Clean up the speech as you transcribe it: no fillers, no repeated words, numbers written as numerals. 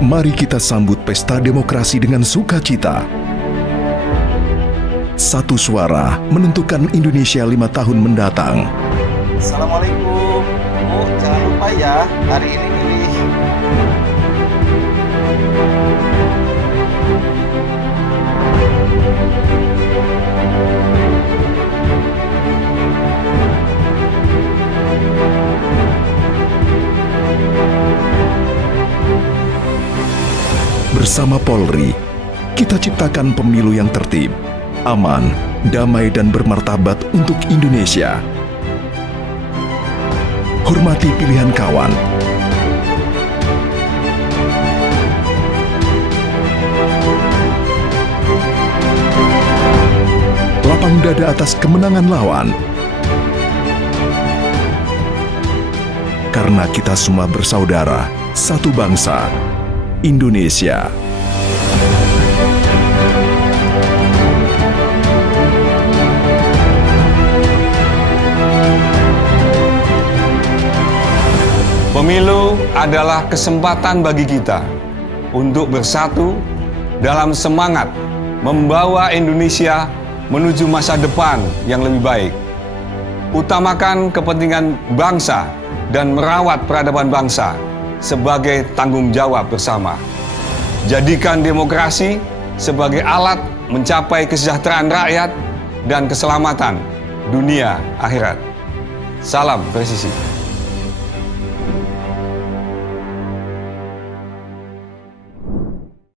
Mari kita sambut pesta demokrasi dengan sukacita. Satu suara menentukan Indonesia 5 tahun mendatang. Assalamualaikum. Bu, jangan lupa ya, hari ini milih. Bersama Polri, kita ciptakan pemilu yang tertib, aman, damai dan bermartabat untuk Indonesia. Hormati pilihan kawan. Lapang dada atas kemenangan lawan. Karena kita semua bersaudara, satu bangsa, Indonesia. Pemilu adalah kesempatan bagi kita untuk bersatu dalam semangat membawa Indonesia menuju masa depan yang lebih baik. Utamakan kepentingan bangsa dan merawat peradaban bangsa sebagai tanggung jawab bersama. Jadikan demokrasi sebagai alat mencapai kesejahteraan rakyat dan keselamatan dunia akhirat. Salam presisi.